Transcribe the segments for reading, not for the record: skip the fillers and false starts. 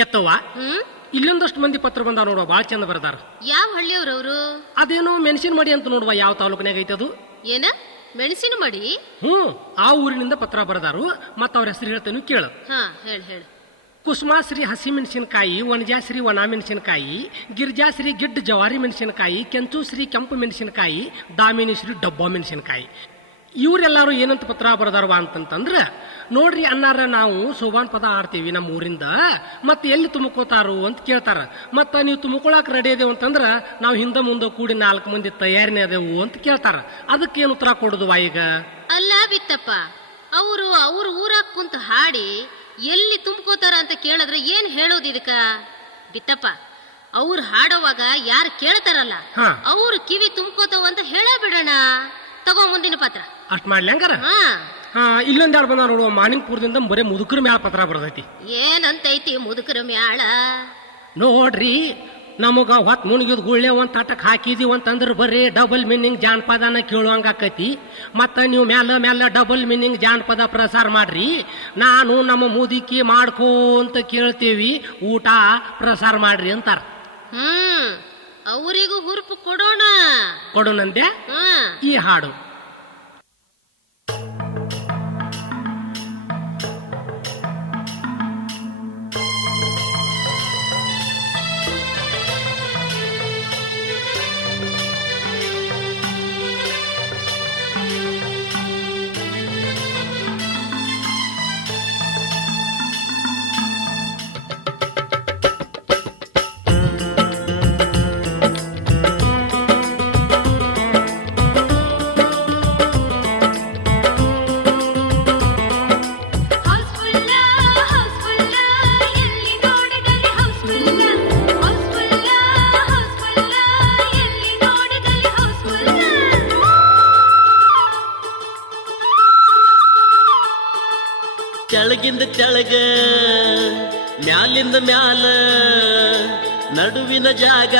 ಎತ್ತವ್ವ, ಇಲ್ಲೊಂದಷ್ಟು ಮಂದಿ ಪತ್ರ ಬಂದಾವ ನೋಡುವ, ಬಾಳ ಚಂದ ಬರ್ದಾರ. ಯಾವ ಹಳ್ಳಿಯವ್ರವ್ರು? ಅದೇನೋ ಮೆಣಸಿನ ಮಡಿ ಅಂತ ನೋಡುವ, ಯಾವ ತಾಲೂಕಿನಾಗ ಐತದು? ಏನ ಮೆಣಸಿನ ಮಡಿ? ಆ ಊರಿನಿಂದ ಪತ್ರ ಬರದಾರು. ಮತ್ತ ಅವ್ರ ಹೆಸರು ಹೇಳ್ತೇನೆ ಕೇಳ. ಹೇಳ. ಕುಸುಮಾಶ್ರೀ ಹಸಿ ಮೆಣಸಿನಕಾಯಿ, ವನಜಾಶ್ರೀ ಒಣ ಮೆಣಸಿನಕಾಯಿ, ಗಿರ್ಜಾಶ್ರೀ ಗಿಡ್ಡ ಜವಾರಿ ಮೆಣಸಿನಕಾಯಿ, ಕೆಂಚುಶ್ರೀ ಕೆಂಪು ಮೆಣಸಿನಕಾಯಿ, ದಾಮಿನಿಶ್ರೀ ಡಬ್ಬ ಮೆಣಸಿನಕಾಯಿ. ಇವರೆಲ್ಲರೂ ಏನಂತ ಪತ್ರ ಬರದಾರವ ಅಂತಂತಂದ್ರ, ನೋಡ್ರಿ ಅನ್ನಾರ, ನಾವು ಸೋಬಾನ್ ಪದ ಆಡ್ತೀವಿ ನಮ್ಮ ಊರಿಂದ, ಮತ್ತೆ ಎಲ್ಲಿ ತುಂಬ್ಕೋತಾರು ಅಂತ ಕೇಳ್ತಾರ. ಮತ್ತ ನೀವು ತುಂಬ್ಕೊಳಕ್ ರೆಡಿ ಅದೇವು ಅಂತಂದ್ರ ನಾವು ಹಿಂದ ಮುಂದೆ ಕೂಡಿ 4 ಮಂದಿ ತಯಾರಿನೇ ಅದೇವು ಅಂತ ಕೇಳ್ತಾರ. ಅದಕ್ಕೇನು ಉತ್ತರ ಕೊಡುದುವ ಈಗ? ಅಲ್ಲ ಬಿತ್ತಪ್ಪ, ಅವರು ಅವ್ರ ಊರಾಗ ಕುಂತ ಹಾಡಿ ಎಲ್ಲಿ ತುಂಬ್ಕೋತಾರ ಅಂತ ಕೇಳಿದ್ರೆ ಏನ್ ಹೇಳೋದು ಇದಕ್ಕ? ಬಿತ್ತಪ್ಪ, ಅವ್ರು ಹಾಡೋವಾಗ ಯಾರು ಕೇಳ್ತಾರಲ್ಲ ಅವ್ರು ಕಿವಿ ತುಂಬ್ಕೋತಾವ ಅಂತ ಹೇಳ ಬಿಡೋಣ. ತಗೋ ಮುಂದಿನ ಪತ್ರ. ಅಷ್ಟ್ ಮಾಡ್ಲಿ ಹಂಗಾರ? ಇಲ್ಲೊಂದ್ ಎರಡು ಬಂದ ನೋಡುವ, ಮಾನಿಂಗ್ಪುರದಿಂದ ಬರೀ ಮುದುಕರ ಮ್ಯಾಲ ಪತ್ರ ಬರ್ತೈತಿ. ಏನಂತೈತಿ ಮುದುಕರ ಮ್ಯಾಳ? ನೋಡ್ರಿ, ನಮಗ ಹೊತ್ ಮುಣಗಿದ್ ಗುಳ್ಳೆ ಒಂದ್ ತಾಟಕ್ ಹಾಕಿದೀವಿ ಅಂತಂದ್ರ ಬರೀ ಡಬಲ್ ಮೀನಿಂಗ್ ಜಾನಪದನ ಕೇಳುವಂಗ ಆಕೈತಿ. ಮತ್ತ ನೀವು ಮ್ಯಾಲ ಡಬಲ್ ಮೀನಿಂಗ್ ಜಾನಪದ ಪ್ರಸಾರ ಮಾಡ್ರಿ, ನಾನು ನಮ್ಮ ಮುದುಕಿ ಮಾಡ್ಕೋಂತ ಕೇಳ್ತೇವಿ, ಊಟ ಪ್ರಸಾರ ಮಾಡ್ರಿ ಅಂತಾರ. ಅವರಿಗೂ ಹುರುಪು ಕೊಡೋಣಂದೆ ಈ ಹಾಡು. ಕೆಳಗಿಂದ ಕೆಳಗ ಮ್ಯಾಲಿಂದ ಮ್ಯಾಲ ನಡುವಿನ ಜಾಗ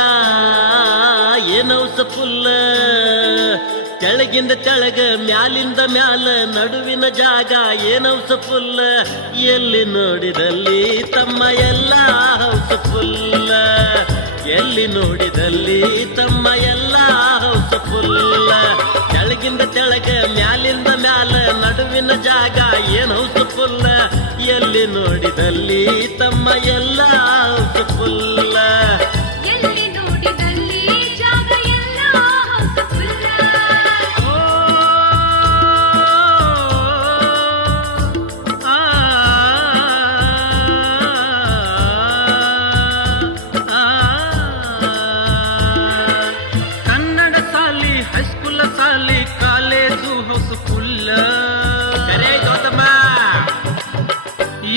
ಏನೌಸ ಫುಲ್ಲ. ಕೆಳಗಿಂದ ಕೆಳಗ ಮ್ಯಾಲಿಂದ ಮ್ಯಾಲ ನಡುವಿನ ಜಾಗ ಏನೌಸ ಫುಲ್ಲ. ಎಲ್ಲಿ ನೋಡಿದಲ್ಲಿ ತಮ್ಮ ಎಲ್ಲ ಹೌಸ ಫುಲ್ಲ. ಎಲ್ಲಿ ನೋಡಿದಲ್ಲಿ ತಮ್ಮ ಎಲ್ಲ ಹೌಸ ಫುಲ್ಲ. ಕೆಳಗಿಂದ ಕೆಳಗ ಮ್ಯಾಲಿಂದ ಮ್ಯಾಲ ನಡುವಿನ ಜಾಗ ಏನು ಹೌಸ ಫುಲ್ಲ. ಎಲ್ಲಿ ನೋಡಿದಲ್ಲಿ ತಮ್ಮ ಎಲ್ಲ ಹೌಸ ಫುಲ್ಲ. ಎಲ್ಲಿ ನೋಡಿದಲ್ಲಿ ಜಾಗ ಎಲ್ಲ ಹೌಸ ಫುಲ್ಲ. ಕನ್ನಡ ಸಾಲಿ, ಹೈಸ್ಕೂಲ್ ಸಾಲಿ, ಕಾಲೇಜು ಹೌಸ ಫುಲ್ಲ.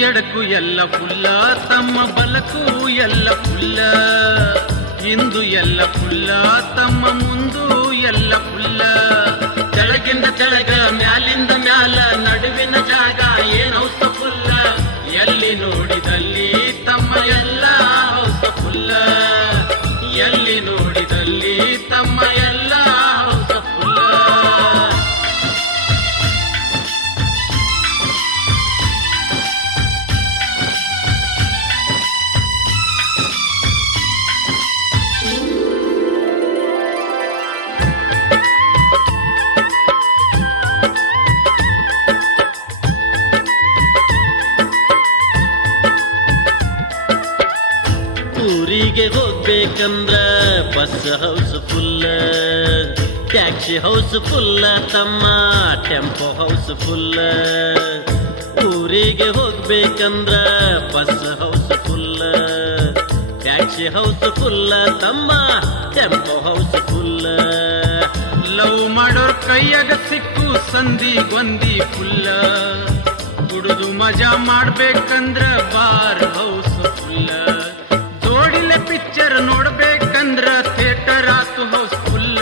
ಎಡಕು ಎಲ್ಲ ಫುಲ್ಲ, ತಮ್ಮ ಬಲಕು ಎಲ್ಲ ಫುಲ್ಲ. ಹಿಂದು ಎಲ್ಲ ಫುಲ್ಲ, ತಮ್ಮ ಮುಂದು ಎಲ್ಲ ಫುಲ್ಲ. ಕೆಳಗಿಂದ ಕೆಳಗ ಮ್ಯಾಲಿಂದ ಮ್ಯಾಲ ನಡುವಿನ ಜಾಗ ಏನು ಹೌಸ ಫುಲ್ಲ. ಎಲ್ಲಿ ನೋಡಿದಲ್ಲಿ ತಮ್ಮ ಎಲ್ಲ ಹೌಸ ಫುಲ್ಲ. ಎಲ್ಲಿ ನೋಡಿದಲ್ಲಿ ತಮ್ಮ ಎಲ್ಲ ಹೌಸ ಫುಲ್ಲ. ಊರಿಗೆ ಹೋಗ್ಬೇಕಂದ್ರ ಬಸ್ ಹೌಸ್ ಫುಲ್ಲ, ಟ್ಯಾಕ್ಸಿ ಹೌಸ್ ಫುಲ್ಲ, ತಮ್ಮ ಟೆಂಪೋ ಹೌಸ್ ಫುಲ್ಲ. ಊರಿಗೆ ಹೋಗ್ಬೇಕಂದ್ರ ಬಸ್ ಹೌಸ್ ಫುಲ್ಲ, ಟ್ಯಾಕ್ಸಿ ಹೌಸ್ ಫುಲ್ಲ, ತಮ್ಮ ಟೆಂಪೋ ಹೌಸ್ ಫುಲ್ಲ. ಲವ್ ಮಾಡೋರ್ ಕೈಯಾಗ ಸಿಕ್ಕು ಸಂಧಿ ಗೊಂದಿ ಫುಲ್ಲ. ಕುಡಿದು ಮಜಾ ಮಾಡ್ಬೇಕಂದ್ರ ಬಾರ್ ಹೌಸ್ ಫುಲ್ಲ. ಜೋಡಿಲೆ ಪಿಕ್ಚರ್ ನೋಡ್ಬೇಕಂದ್ರ ಥಿಯೇಟರ್ ಆತು ಹೌಸ್ ಫುಲ್ಲ.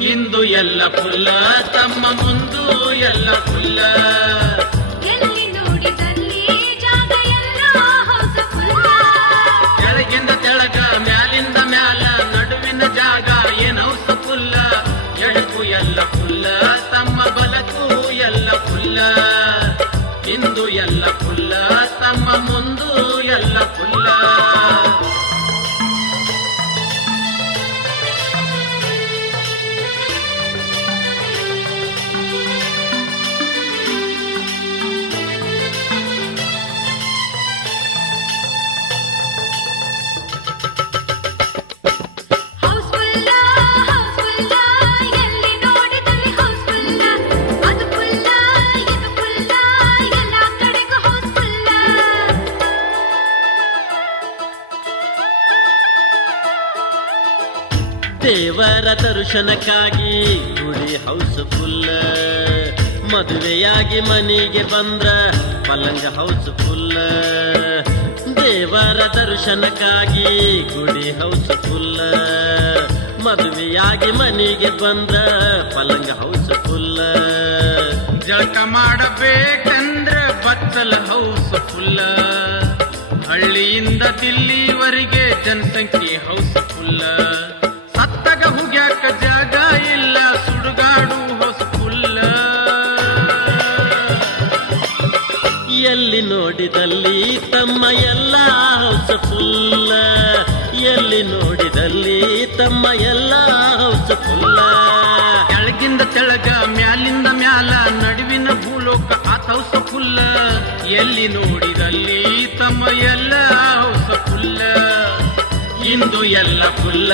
ಹಿಂದು ಎಲ್ಲ ಫುಲ್ಲ, ತಮ್ಮ ಮುಂದು ಎಲ್ಲ ಫುಲ್ಲ. ಎಲ್ಲಿ ನೋಡಿದಲ್ಲಿ ಜಾಗ ಎಲ್ಲ ಹೌಸ ಫುಲ್ಲ. ಕೆಳಗಿಂದ ಕೆಳಗ ಮ್ಯಾಲಿಂದ ಮ್ಯಾಲ ನಡುವಿನ ಜಾಗ ಏನು ಹೌಸ ಫುಲ್ಲ. ಎಡಕು ಎಲ್ಲ ಫುಲ್ಲ, ತಮ್ಮ ಬಲಕು ಎಲ್ಲ ಫುಲ್ಲ. ಇಂದು ಎಲ್ಲ ಫುಲ್ಲ ತಮ್ಮ ಮುಂದು ಎಲ್ಲ ಫುಲ್ಲ. ದೇವರ ದರ್ಶನಕ್ಕಾಗಿ ಗುಡಿ ಹೌಸ್ಫುಲ್ಲ, ಮದುವೆಯಾಗಿ ಮನೆಗೆ ಬಂದ್ರ ಪಲಂಗ ಹೌಸ್ಫುಲ್ಲ. ದೇವರ ದರ್ಶನಕ್ಕಾಗಿ ಗುಡಿ ಹೌಸ್ಫುಲ್ಲ, ಮದುವೆಯಾಗಿ ಮನೆಗೆ ಬಂದ್ರ ಪಲಂಗ ಹೌಸ್ಫುಲ್ಲ. ಜಳಕ ಮಾಡಬೇಕಂದ್ರ ಬಚ್ಚಲ ಹೌಸ್ಫುಲ್ಲ, ಹಳ್ಳಿಯಿಂದ ದಿಲ್ಲಿವರೆಗೆ ಜನಸಂಖ್ಯೆ ಹೌಸ್ಫುಲ್ಲ. ಸತ್ತಗ ಹುಗ್ಯಾಕ ಜಾಗ ಇಲ್ಲ ಸುಡುಗಾಡು ಹೌಸ್ಫುಲ್ಲ. ಎಲ್ಲಿ ನೋಡಿದಲ್ಲಿ ತಮ್ಮ ಎಲ್ಲ ಹೌಸ್ಫುಲ್ಲ, ಎಲ್ಲಿ ನೋಡಿದಲ್ಲಿ ತಮ್ಮ ಎಲ್ಲ ಹೌಸ್ಫುಲ್ಲ. ಕೆಳಗಿಂದ ತೆಳಗ ಮ್ಯಾಲಿಂದ ಮ್ಯಾಲ ನಡುವಿನ ಭೂಲೋಕ ಆತ ಹೌಸ್ಫುಲ್ಲ. ಎಲ್ಲಿ ನೋಡಿದಲ್ಲಿ ತಮ್ಮ ಎಲ್ಲ ಹೌಸ್ಫುಲ್ಲ. ಇಂದು ಎಲ್ಲ ಫುಲ್ಲ